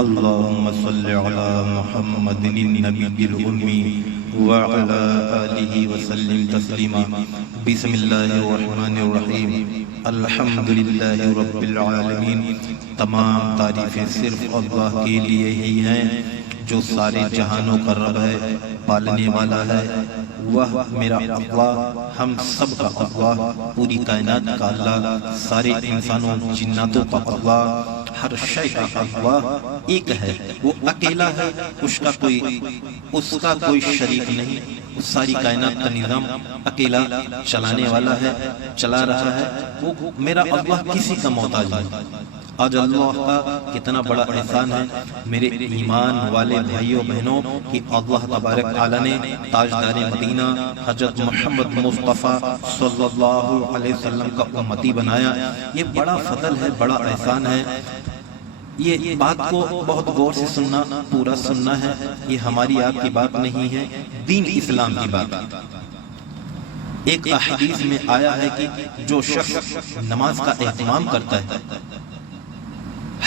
اللهم صل على محمد النبي الأمي وعلى آله وسلم تسليما. بسم الله الرحمن الرحيم. الحمد لله رب العالمین. تمام تعریفیں صرف اللہ کے لیے ہی ہیں جو سارے جہانوں کا رب ہے، پالنے والا ہے. وہ میرا اللہ، ہم سب کا اللہ، پوری کائنات کا اللہ، سارے انسانوں جناتوں کا اللہ، ہر شے کا اللہ ایک ہے. وہ اکیلا ہے، اس کا کوئی شریک نہیں. ساری کائنات کا نظام اکیلا چلانے والا ہے، چلا رہا ہے. وہ میرا اللہ کسی کا محتاج نہیں. آج اللہ کا کتنا بڑا احسان ہے میرے ایمان والے بھائیوں بہنوں کہ اللہ تبارک تعالیٰ نے تاجدار مدینہ حضرت محمد مصطفیٰ صلی اللہ علیہ وسلم کا امتی بنایا. یہ بڑا فضل ہے، بڑا احسان ہے. یہ بات کو بہت غور سے سننا، پورا سننا ہے. یہ ہماری آپ کی بات نہیں ہے، دین اسلام کی بات. ایک حدیث میں آیا ہے کہ جو شخص نماز کا اہتمام کرتا ہے،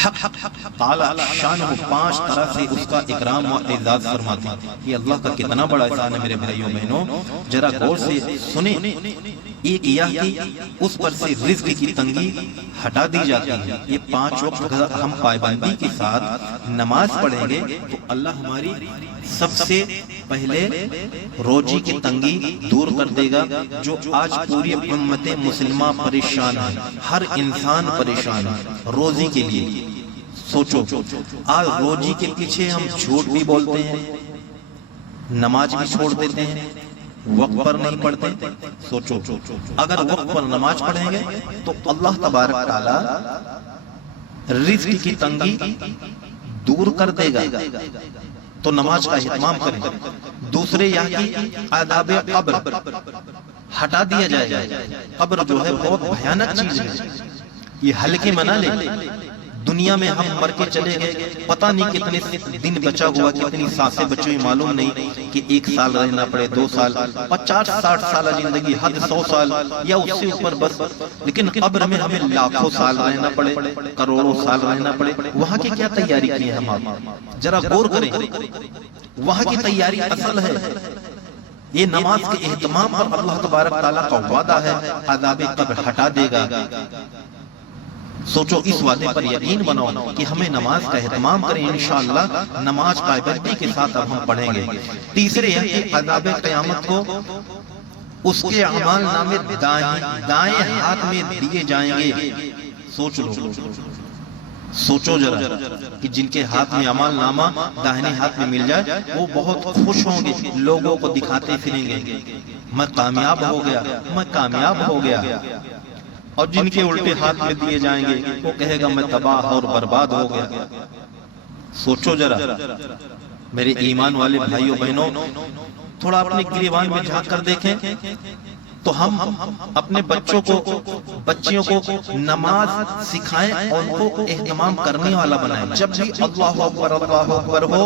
حق تعالی شان کو 5 طرح سے اس کا اکرام و اعزاز فرماتے ہیں. یہ اللہ کا کتنا بڑا احسان ہے میرے بھائیوں بہنوں. ذرا غور سے سنیں. ایک یہ کہ اس پر سے رزق کی تنگی ہٹا دی جاتی ہے. یہ 5 وقت اگر ہم پابندی کے ساتھ نماز پڑھیں گے تو اللہ ہماری سب سے پہلے روزی کی تنگی دور کر دے گا. جو آج پوری امت مسلمہ پریشان ہے، ہر انسان پریشان ہے روزی کے لیے. سوچو، آج روزی کے پیچھے ہم جھوٹ بھی بولتے ہیں، نماز بھی چھوڑ دیتے ہیں، وقت پر نہیں پڑھتے. سوچو، اگر وقت پر نماز پڑھیں گے تو اللہ تبارک تعالی رزق کی تنگی دور کر دے گا. تو نماز کا اہتمام کریں. دوسرے یہاں آداب قبر ہٹا دیا جائے. قبر جو ہے بہت بھیانک چیز ہے، یہ ہلکے منا لیں. دنیا میں ہم مر کے چلے گئے، پتہ نہیں کتنے دن بچا ہوا، کتنی سانسیں بچی ہوئی، معلوم نہیں کہ 1 سال رہنا پڑے، 2 سال، 50-60 سال زندگی، حد 100 سال یا اس سے اوپر بس. لیکن قبر میں ہمیں لاکھوں سال رہنا پڑے، کروڑوں سال رہنا پڑے. وہاں کی کیا تیاری کی ہے ہم آپ؟ ذرا غور کریں. وہاں کی تیاری اصل ہے. یہ نماز کے اہتمام پر اللہ تبارک تعالیٰ کا وعدہ ہے، عذاب قبر ہٹا دے گا. سوچو، اس وعدے پر یقین بناؤ کہ ہمیں نماز کا اہتمام کریں. انشاءاللہ نماز پابندی کے ساتھ اب ہم پڑھیں گے. تیسرے ہے کہ عذاب قیامت کو اس کے اعمال نامے دائیں ہاتھ میں دیے جائیں گے. سوچو ذرا کہ جن کے ہاتھ میں اعمال نامہ داہنے ہاتھ میں مل جائے وہ بہت خوش ہوں گے، لوگوں کو دکھاتے پھریں گے، میں کامیاب ہو گیا، میں کامیاب ہو گیا. اور جن کے الٹے ہاتھ میں دیے جائیں گے وہ کہے گا میں تباہ اور برباد ہو گیا. سوچو ذرا میرے ایمان والے بھائیوں بہنوں، تھوڑا اپنے گریبان میں جھانک کر دیکھیں تو ہم اپنے بچیوں کو نماز سکھائیں اور ان کو اہتمام کرنے والا بنائیں. جب بھی اللہ اکبر ہو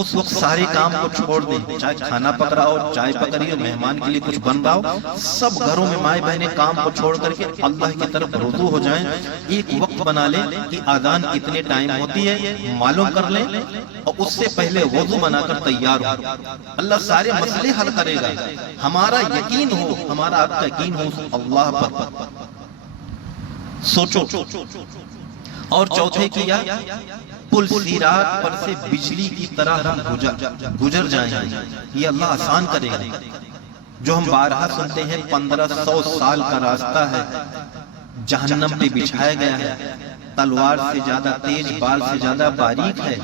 اس وقت سارے کام کو چھوڑ دیں. چاہے کھانا پک رہا ہو، چائے پک رہی ہو، مہمان کے لیے کچھ بن رہا ہو، سب گھروں میں مائیں بہنیں کام کو چھوڑ کر کے اللہ کی طرف رجوع ہو جائیں. ایک وقت بنا لیں کہ اذان اتنے ٹائم ہوتی ہے، معلوم کر لیں اور اس سے پہلے وضو بنا کر تیار ہو. اللہ سارے مسئلے حل کرے گا. ہمارا یقین ہو، ہمارا آپ کا یقین ہو اللہ پر. سوچو. اور چوتھے کیا؟ پل صراط پر سے بجلی کی طرح ہم گزر جائیں گے. یہ اللہ آسان کرے گا. جو ہم بارہا سنتے ہیں 1500 سال کا راستہ ہے، جہنم پہ بچھایا گیا ہے، تلوار سے زیادہ تیز، بال سے زیادہ باریک ہے.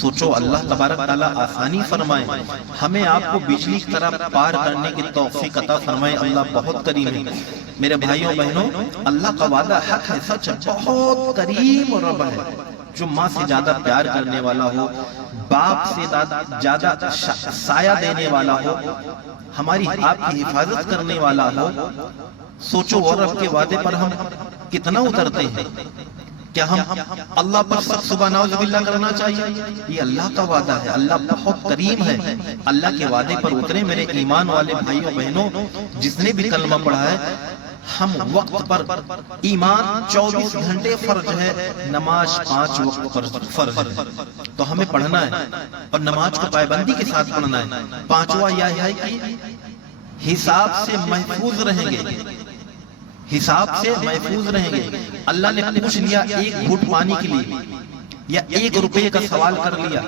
سوچو، اللہ تبارک تعالیٰ آسانی فرمائے، ہمیں آپ کو بجلی کی طرح پار کرنے کی توفیق عطا فرمائے. اللہ بہت کریم ہے میرے بھائیوں بہنوں. اللہ کا وعدہ حق ہے، سچ ہے. بہت کریم رب ہے جو ماں سے زیادہ پیار کرنے والا ہو، باپ سے زیادہ سایہ دینے والا ہو، ہماری آپ کی حفاظت کرنے والا ہو. سوچو، اور رب کے وعدے پر ہم کتنا اترتے ہیں. کیا ہم اللہ پر سخت صبح نعوذ باللہ کرنا چاہیے؟ یہ اللہ کا وعدہ ہے. اللہ بہت کریم ہے. اللہ کے وعدے پر اترے میرے ایمان والے بھائیوں بہنوں. جس نے بھی کلمہ پڑھا ہے ہم وقت پر ایمان 24 گھنٹے فرض ہے، نماز 5 وقت پر فرض ہے، تو ہمیں پڑھنا ہے اور نماز کو پابندی کے ساتھ پڑھنا ہے۔ پانچواں یہ ہے کہ حساب سے محفوظ رہیں گے، حساب سے محفوظ رہیں گے۔ اللہ نے پوچھ لیا ایک گھوٹ پانی کے لیے یا 1 روپے کا سوال کر لیا،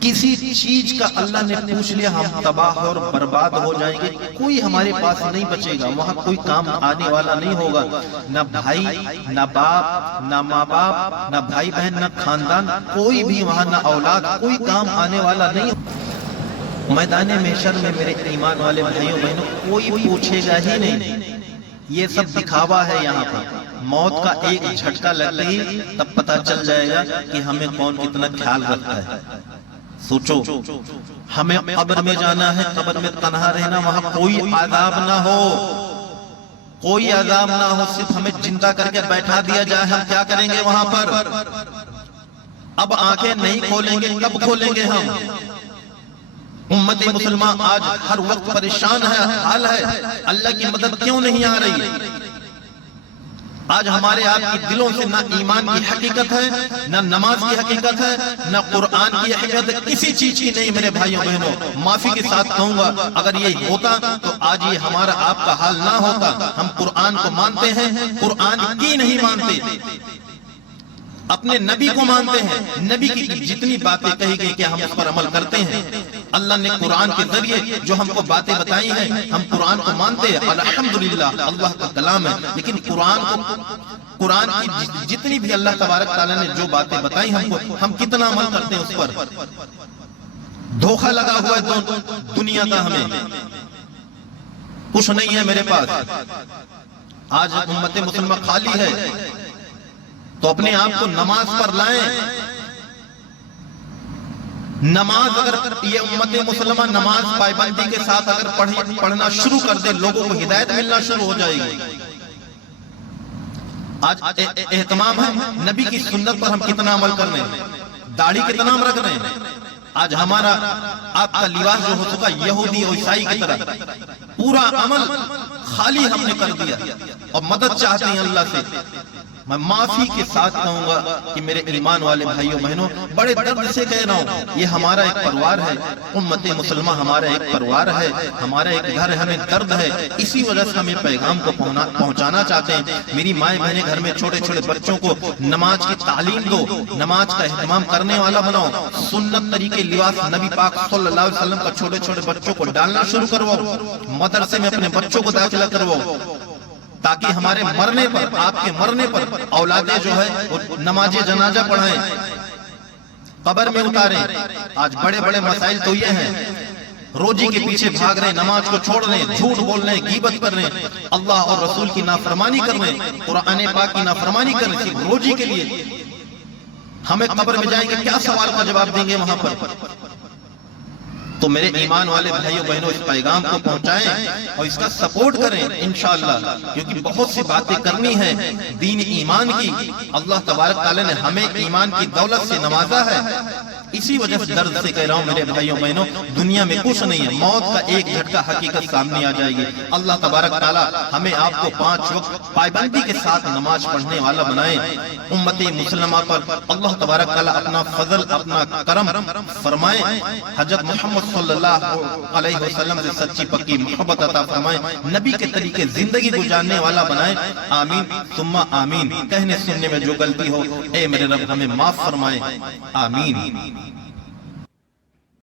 کسی چیز کا اللہ نے پوچھ لیا ہم تباہ اور برباد ہو جائیں گے، کوئی ہمارے پاس نہیں بچے گا، وہاں کوئی کام آنے والا نہیں ہوگا، نہ بھائی نہ باپ نہ ماں باپ نہ بھائی بہن نہ خاندان، کوئی بھی وہاں نہ اولاد، کوئی کام آنے والا نہیں۔ میدان محشر میں میرے ایمان والے بھائیوں بہنوں کوئی پوچھے گا ہی نہیں، یہ سب دکھاوا ہے۔ یہاں پر موت کا ایک جھٹکا لگتے ہی تب پتہ چل جائے گا کہ ہمیں کون کتنا خیال رکھتا ہے۔ سوچو ہمیں قبر میں جانا ہے، قبر میں تنہا رہنا، وہاں کوئی عذاب نہ ہو، کوئی عذاب نہ ہو، صرف ہمیں زندہ کر کے بیٹھا دیا جائے، ہم کیا کریں گے وہاں پر؟ اب آنکھیں نہیں کھولیں گے، کب کھولیں گے ہم؟ امت مسلمان آج ہر وقت پریشان ہے، حال ہے، اللہ کی مدد کیوں نہیں آ رہی؟ آج ہمارے آپ کی دلوں سے نہ ایمان کی حقیقت ہے، نہ نماز کی حقیقت ہے، نہ قرآن کی حقیقت ہے، کسی چیز کی نہیں۔ میرے بھائیوں بہنوں معافی کے ساتھ کہوں گا اگر یہ ہوتا تو آج یہ ہمارا آپ کا حال نہ ہوتا۔ ہم قرآن کو مانتے ہیں، قرآن کی نہیں مانتے، اپنے نبی کو مانتے ہیں، نبی کی جتنی باتیں کہی گئی کہ ہم اس پر عمل کرتے ہیں۔ اللہ نے قرآن کے ذریعے جو ہم کو باتیں بتائی ہیں، ہم قرآن کو مانتے ہیں، الحمدللہ اللہ کا کلام ہے، لیکن قرآن کی جتنی بھی اللہ تبارک تعالیٰ نے جو باتیں بتائی ہم کو، ہم کتنا عمل کرتے ہیں اس پر؟ دھوکہ لگا ہوا ہے دنیا کا، ہمیں کچھ نہیں ہے میرے پاس۔ آج امت مسلمہ خالی ہے، تو اپنے آپ کو نماز پر لائیں۔ نماز اگر یہ امت مسلمہ نماز پابندی کے ساتھ اگر پڑھنا شروع کر دے، لوگوں کو ہدایت ملنا شروع ہو جائے گی۔ آج اہتمام ہے نبی کی سنت پر، ہم کتنا عمل کر رہے ہیں، داڑھی کتنا ہم رکھ رہے ہیں۔ آج ہمارا آپ کا لباس جو ہو چکا یہودی اور عیسائی کی طرح، پورا عمل خالی ہم نے کر دیا اور مدد چاہتے ہیں اللہ سے۔ میں معافی کے ساتھ کہوں گا کہ میرے ایمان والے بھائیوں بہنوں بڑے درد سے کہہ رہا ہوں، یہ ہمارا ایک پروار ہے، امت مسلمہ ہمارا ایک پروار ہے، ہمارا ایک گھر ہے، ہمیں درد ہے، اسی وجہ سے ہمیں پیغام کو پہنچانا چاہتے ہیں۔ میری مائیں بہنیں گھر میں چھوٹے چھوٹے بچوں کو نماز کی تعلیم دو، نماز کا اہتمام کرنے والا بناؤ، سنت طریقے لباس نبی پاک صلی اللہ علیہ وسلم کا چھوٹے چھوٹے بچوں کو ڈالنا شروع کرواؤ، مدرسے میں اپنے بچوں کو داخلہ کرواؤ، تاکہ ہمارے مرنے پر، آپ کے مرنے پر اولادیں جو ہے وہ نماز جنازہ پڑھائیں، قبر میں اتاریں۔ آج بڑے بڑے مسائل تو یہ ہیں، روزی کے پیچھے بھاگ رہے ہیں، نماز کو چھوڑ رہے ہیں، جھوٹ بول رہے ہیں، غیبت کر رہے ہیں، اللہ اور رسول کی نافرمانی کر رہے ہیں، قرآن پاک کی نافرمانی کر رہے ہیں، صرف روزی کے لیے۔ ہمیں قبر میں جائیں گے، کیا سوال کا جواب دیں گے وہاں پر؟ تو میرے ایمان والے بھائیوں بہنوں اس پیغام کو پہنچائیں اور اس کا سپورٹ کریں انشاءاللہ، کیونکہ بہت سی باتیں کرنی ہیں دین ایمان کی۔ اللہ تبارک تعالیٰ نے ہمیں ایمان کی دولت سے نوازا ہے، اسی وجہ سے درد سے کہہ رہا ہوں میرے بھائیوں بہنوں دنیا میں کچھ نہیں ہے، موت کا ایک جھٹکا حقیقت سامنے آ جائے گی۔ اللہ تبارک تعالیٰ ہمیں آپ کو 5 وقت پابندی کے ساتھ نماز پڑھنے والا بنائے۔ امت مسلمہ پر اللہ تبارک تعالیٰ اپنا فضل اپنا کرم فرمائے، حضرت محمد صلی اللہ علیہ وسلم سے سچی پکی محبت عطا فرمائے، نبی کے طریقے زندگی گزارنے والا بنائے۔ آمین ثم آمین۔ کہنے سننے میں جو غلطی ہو اے میرے رب ہمیں معاف فرمائے، آمین۔